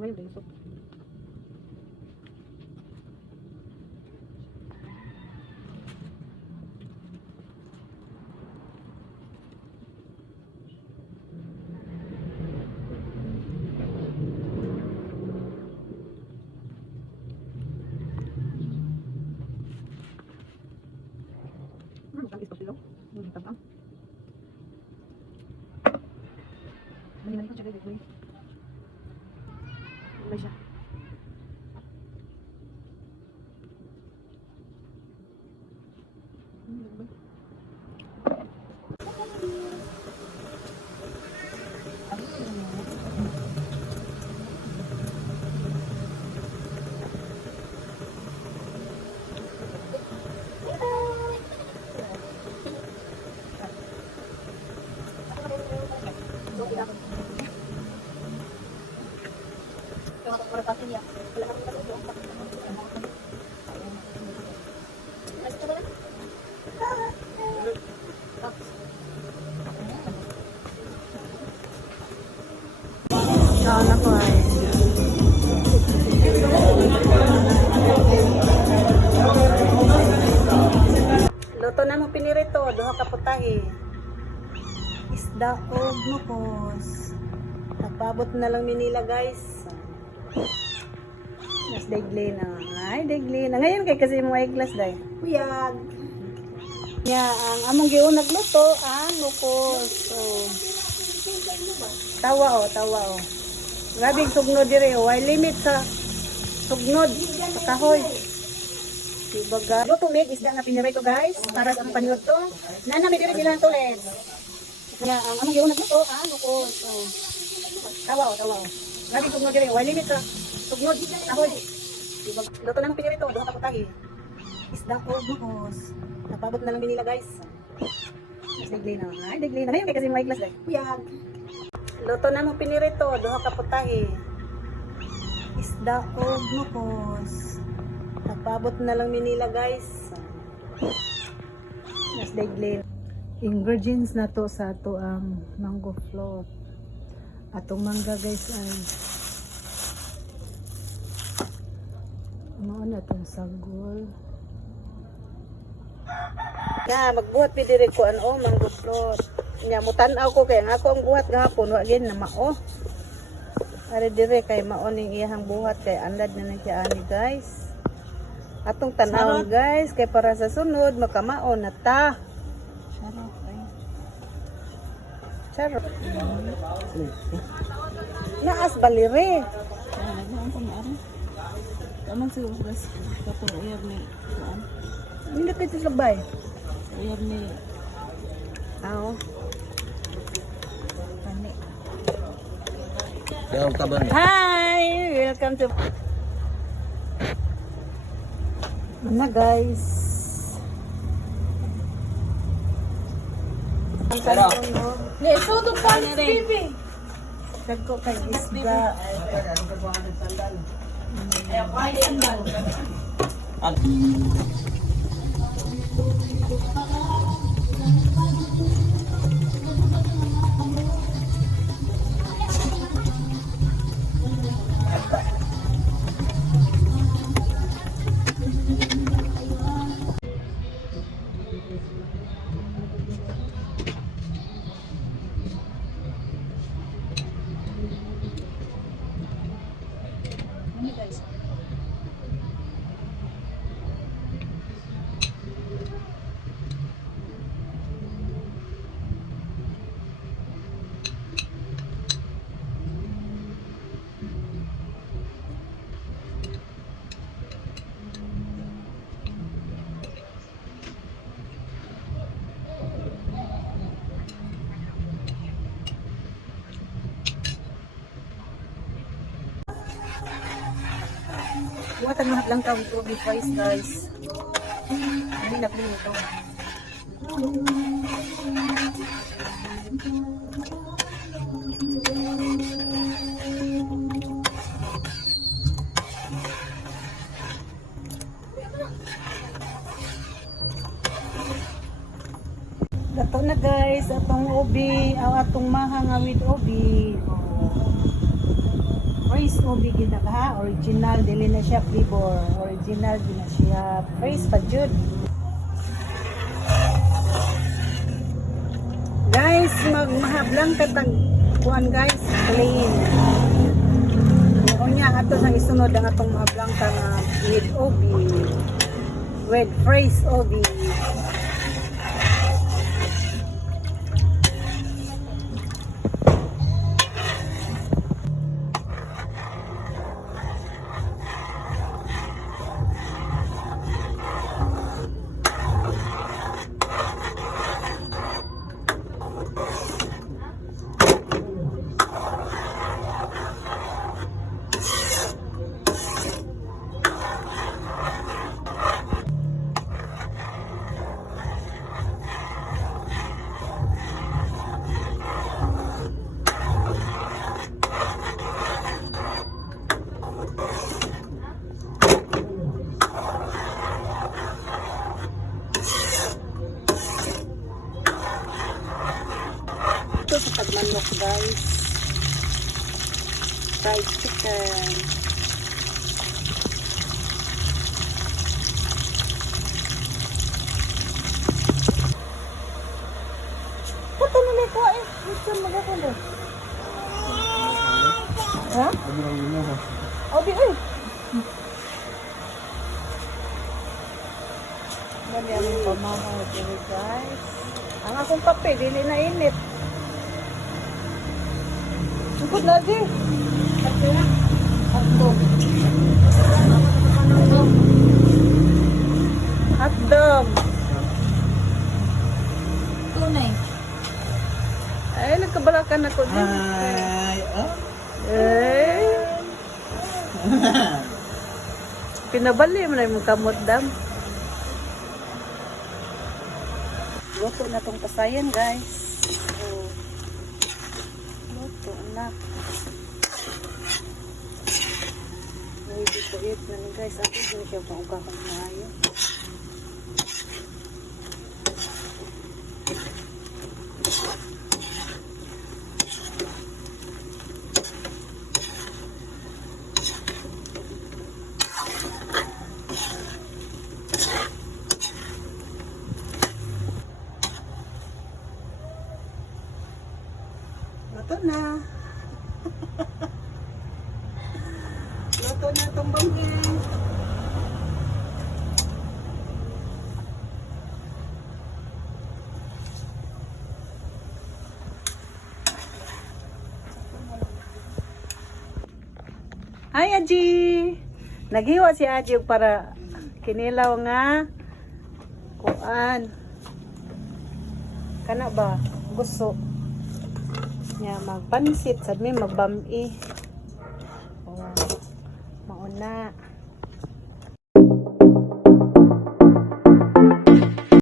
May besok. Ang espasyo. Ang tabang. Mani ko siya dito. May siya. Sana ko ay luto na mo pinirito, duha ka putahe. Isda o glukos. Nagpabot na lang minila guys. Mas daigli na. Ay, daigli na. Ngayon kay kasi mo eglas day. Uyag. Ya, ang among giun nagluto ang glukos. So, tawa o. Grabe sugnod dire o. Why limit sa sugnod sa kahoy. Dibaga. Luto mig isda nga pinirito guys. Para sa paniluto. Nanami dire bilang tulet. Ya, ang among giun nagluto ang glukos. So, tawa o. Grabe sugnod dire. Why limit sa sugnod sa kahoy. Dibaga. Luto na mo pinirito. Duha ka putahe. Isda o glukos. Napabot na lang binila guys. Mas daigli na. Ay, daigli na. Ngayon kay kasi may glass day. Uyag. Luto na mo pinirito. Duha ka putahe. Isda o glukos. Napabot na lang binila guys. Mas daigli. Ingredients na to sa ato ang mango float. Atong mangga guys ay ano na itong sagol. Ya, magbuhat mi diri ko ano mango float. Nya mutan-aw ko kay ang ako ang buhat gahapon wa gyud na mao. Ari dire kay mao ning iyang buhat kay andad na siya ani guys. Atong tan-aw guys kay para sa sunod makamao na ta. Charot. Naas balire. Aman siguro sa kapag air ni kuan. Hindi pwede sabay. Air ni Oo. kani. Jauh kabar. Hi! Welcome to... Ano guys? Ang tanong mo. Ne, sudo pa ni Bibi. Dagko kay isda. Buwatan lahat lang kang tubig guys. Hindi na pili ito. Dato na guys, atong ubi, atong mahanga with ubi. freeze ubi gid na ha, original dili na siya flavor, original din na siya freeze pa jud. Guys, magmahablang katag kuan guys, plain. Unya ato sang isunod ang atong mahablang ka nga with ubi, with freeze ubi. Ito sa tagmanok guys, fried chicken. Puto nila ko eh, gusto mo na ko na. Ha? Obi eh. Dali ang pamahaw dito guys. Ang akong kape, dili na init. Sugod na di. Kape na. Hotdog. Hotdog. Tunay. Ay, nagkabalakan ako din. Pinabali mo na yung kamot dam. Luto na tong pasayan guys. So, luto na. Ready to eat na ni guys. Ako din siya pang ukakang maayo. Luto na. Luto na itong bangking. Hi Aji! Naghiwa si Aji para kinilaw nga kuan. Kana ba? Gusto. Nya magpansit sad mi magbami. Oh, mauna.